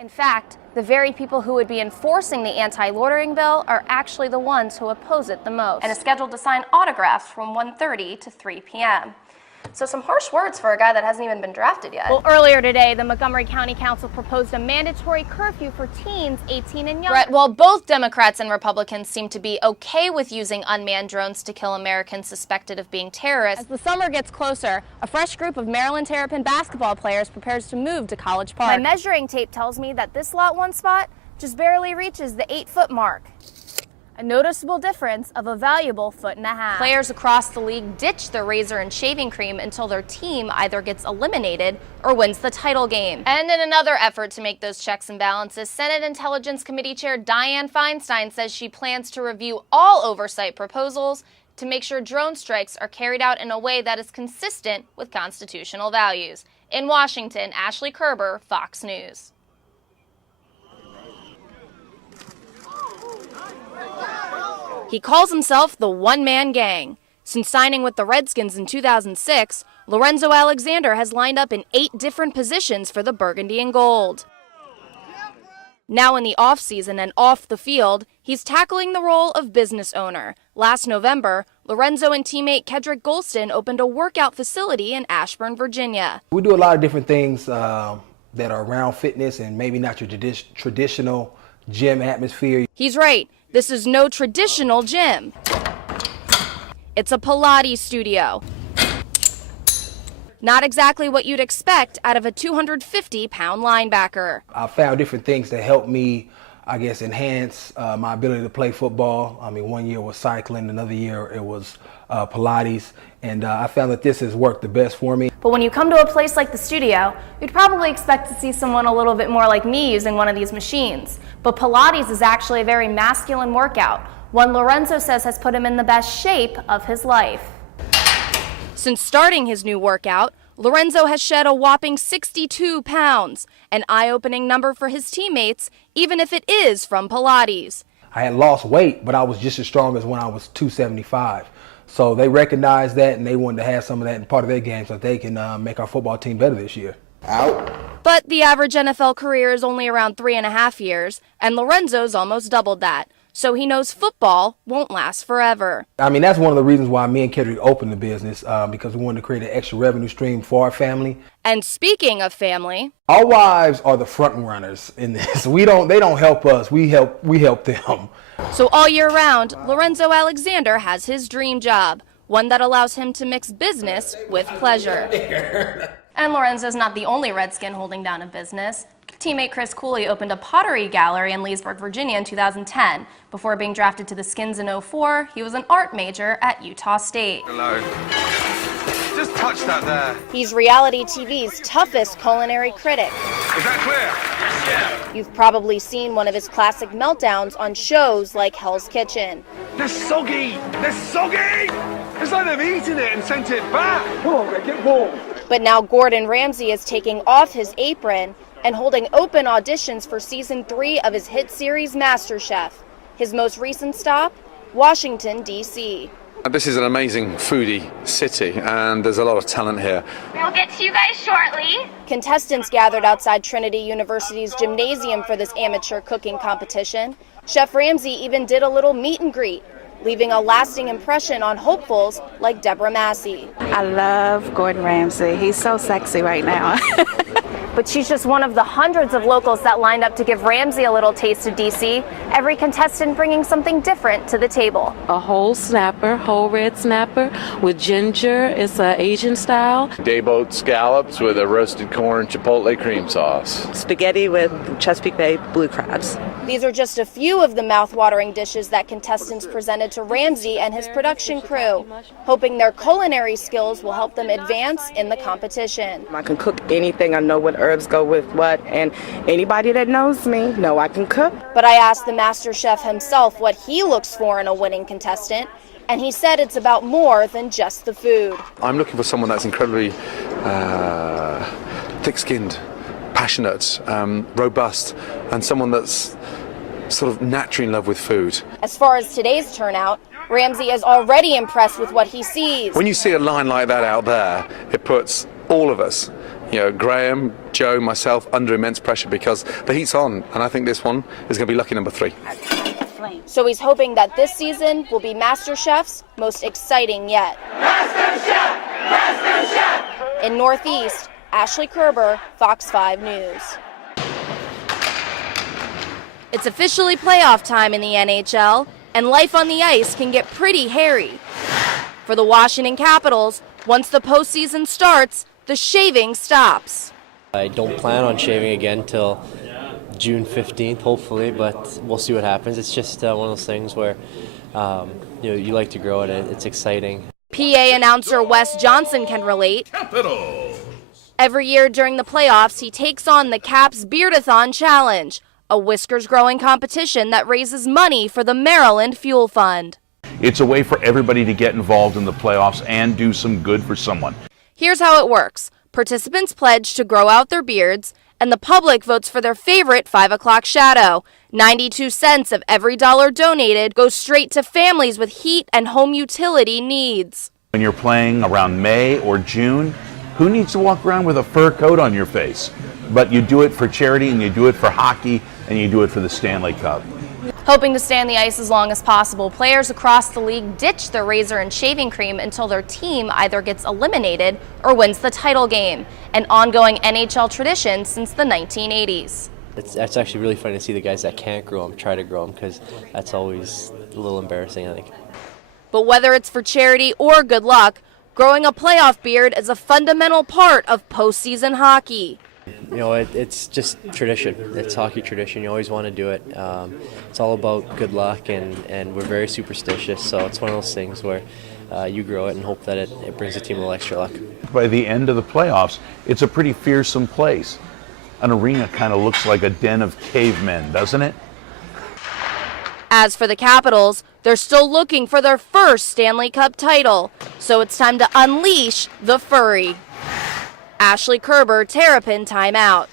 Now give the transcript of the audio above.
In fact, the very people who would be enforcing the anti-loitering bill are actually the ones who oppose it the most, and is scheduled to sign autographs from 1:30 to 3 p.m. So some harsh words for a guy that hasn't even been drafted yet. Well, earlier today, the Montgomery County Council proposed a mandatory curfew for teens 18 and younger. While both Democrats and Republicans seem to be okay with using unmanned drones to kill Americans suspected of being terrorists, as the summer gets closer, a fresh group of Maryland Terrapin basketball players prepares to move to College Park. My measuring tape tells me that this Lot 1 spot just barely reaches the 8-foot mark. A noticeable difference of a valuable 1.5 feet. Players across the league ditch their razor and shaving cream until their team either gets eliminated or wins the title game. And in another effort to make those checks and balances, Senate Intelligence Committee Chair Dianne Feinstein says she plans to review all oversight proposals to make sure drone strikes are carried out in a way that is consistent with constitutional values. In Washington, Ashley Koerber, Fox News. He calls himself the one-man gang. Since signing with the Redskins in 2006, Lorenzo Alexander has lined up in 8 different positions for the Burgundy and Gold. Now in the off-season and off the field, he's tackling the role of business owner. Last November, Lorenzo and teammate Kedrick Golston opened a workout facility in Ashburn, Virginia. We do a lot of different things that are around fitness and maybe not your traditional gym atmosphere. He's right. This is no traditional gym. It's a Pilates studio. Not exactly what you'd expect out of a 250-pound linebacker. I found different things that help me, I guess, enhance my ability to play football. I mean, one year was cycling, another year it was Pilates, and I found that this has worked the best for me. But when you come to a place like the studio, you'd probably expect to see someone a little bit more like me using one of these machines. But Pilates is actually a very masculine workout, one Lorenzo says has put him in the best shape of his life. Since starting his new workout, Lorenzo has shed a whopping 62 pounds, an eye-opening number for his teammates, even if it is from Pilates. I had lost weight, but I was just as strong as when I was 275. So they recognized that, and they wanted to have some of that in part of their game so that they can make our football team better this year. Out. But the average NFL career is only around 3.5 years, and Lorenzo's almost doubled that. So he knows football won't last forever. I mean, that's one of the reasons why me and Kedrick opened the business, because we wanted to create an extra revenue stream for our family. And speaking of family, our wives are the front runners in this. They don't help us, we help them. So all year round, Lorenzo Alexander has his dream job, one that allows him to mix business with pleasure. And Lorenzo's not the only Redskin holding down a business. Teammate Chris Cooley opened a pottery gallery in Leesburg, Virginia in 2010. Before being drafted to the Skins in 2004, he was an art major at Utah State. Hello. Just touch that there. He's reality TV's toughest culinary critic. Is that clear? Yeah. You've probably seen one of his classic meltdowns on shows like Hell's Kitchen. They're soggy! They're soggy! It's like they've eaten it and sent it back. Come on, get warm. But now Gordon Ramsay is taking off his apron and holding open auditions for season 3 of his hit series MasterChef. His most recent stop, Washington, D.C. This is an amazing foodie city, and there's a lot of talent here. We'll get to you guys shortly. Contestants gathered outside Trinity University's gymnasium for this amateur cooking competition. Chef Ramsay even did a little meet and greet, leaving a lasting impression on hopefuls like Deborah Massey. I love Gordon Ramsay. He's so sexy right now. But she's just one of the hundreds of locals that lined up to give Ramsay a little taste of D.C., every contestant bringing something different to the table. A whole snapper, whole red snapper with ginger. It's Asian style. Day-boat scallops with a roasted corn chipotle cream sauce. Spaghetti with Chesapeake Bay blue crabs. These are just a few of the mouth-watering dishes that contestants presented to Ramsay and his production crew, hoping their culinary skills will help them advance in the competition. I can cook anything. I know what herbs go with what, and anybody that knows me know I can cook. But I asked the master chef himself what he looks for in a winning contestant, and he said it's about more than just the food. I'm looking for someone that's incredibly thick-skinned, passionate, robust, and someone that's sort of naturally in love with food. As far as today's turnout, Ramsay is already impressed with what he sees. When you see a line like that out there, it puts all of us, Graham, Joe, myself, under immense pressure because the heat's on, and I think this one is going to be lucky number 3. So he's hoping that this season will be MasterChef's most exciting yet. MasterChef! MasterChef! In Northeast, Ashley Koerber, Fox 5 News. It's officially playoff time in the NHL, and life on the ice can get pretty hairy. For the Washington Capitals, once the postseason starts, the shaving stops. I don't plan on shaving again till June 15th, hopefully, but we'll see what happens. It's just one of those things where you like to grow it, and it's exciting. PA announcer Wes Johnson can relate. Capitals. Every year during the playoffs, he takes on the Caps Beardathon Challenge, a whiskers-growing competition that raises money for the Maryland Fuel Fund. It's a way for everybody to get involved in the playoffs and do some good for someone. Here's how it works. Participants pledge to grow out their beards, and the public votes for their favorite 5 o'clock shadow. 92 cents of every dollar donated goes straight to families with heat and home utility needs. When you're playing around May or June, who needs to walk around with a fur coat on your face? But you do it for charity, and you do it for hockey, and you do it for the Stanley Cup. Hoping to stay on the ice as long as possible, players across the league ditch their razor and shaving cream until their team either gets eliminated or wins the title game, an ongoing NHL tradition since the 1980s. It's actually really funny to see the guys that can't grow them try to grow them, because that's always a little embarrassing, I think. But whether it's for charity or good luck, growing a playoff beard is a fundamental part of postseason hockey. It's just tradition. It's hockey tradition. You always want to do it. It's all about good luck, and we're very superstitious, so it's one of those things where you grow it and hope that it brings the team a little extra luck. By the end of the playoffs, it's a pretty fearsome place. An arena kind of looks like a den of cavemen, doesn't it? As for the Capitals, they're still looking for their first Stanley Cup title, so it's time to unleash the furry. Ashley Koerber, Terrapin Timeout.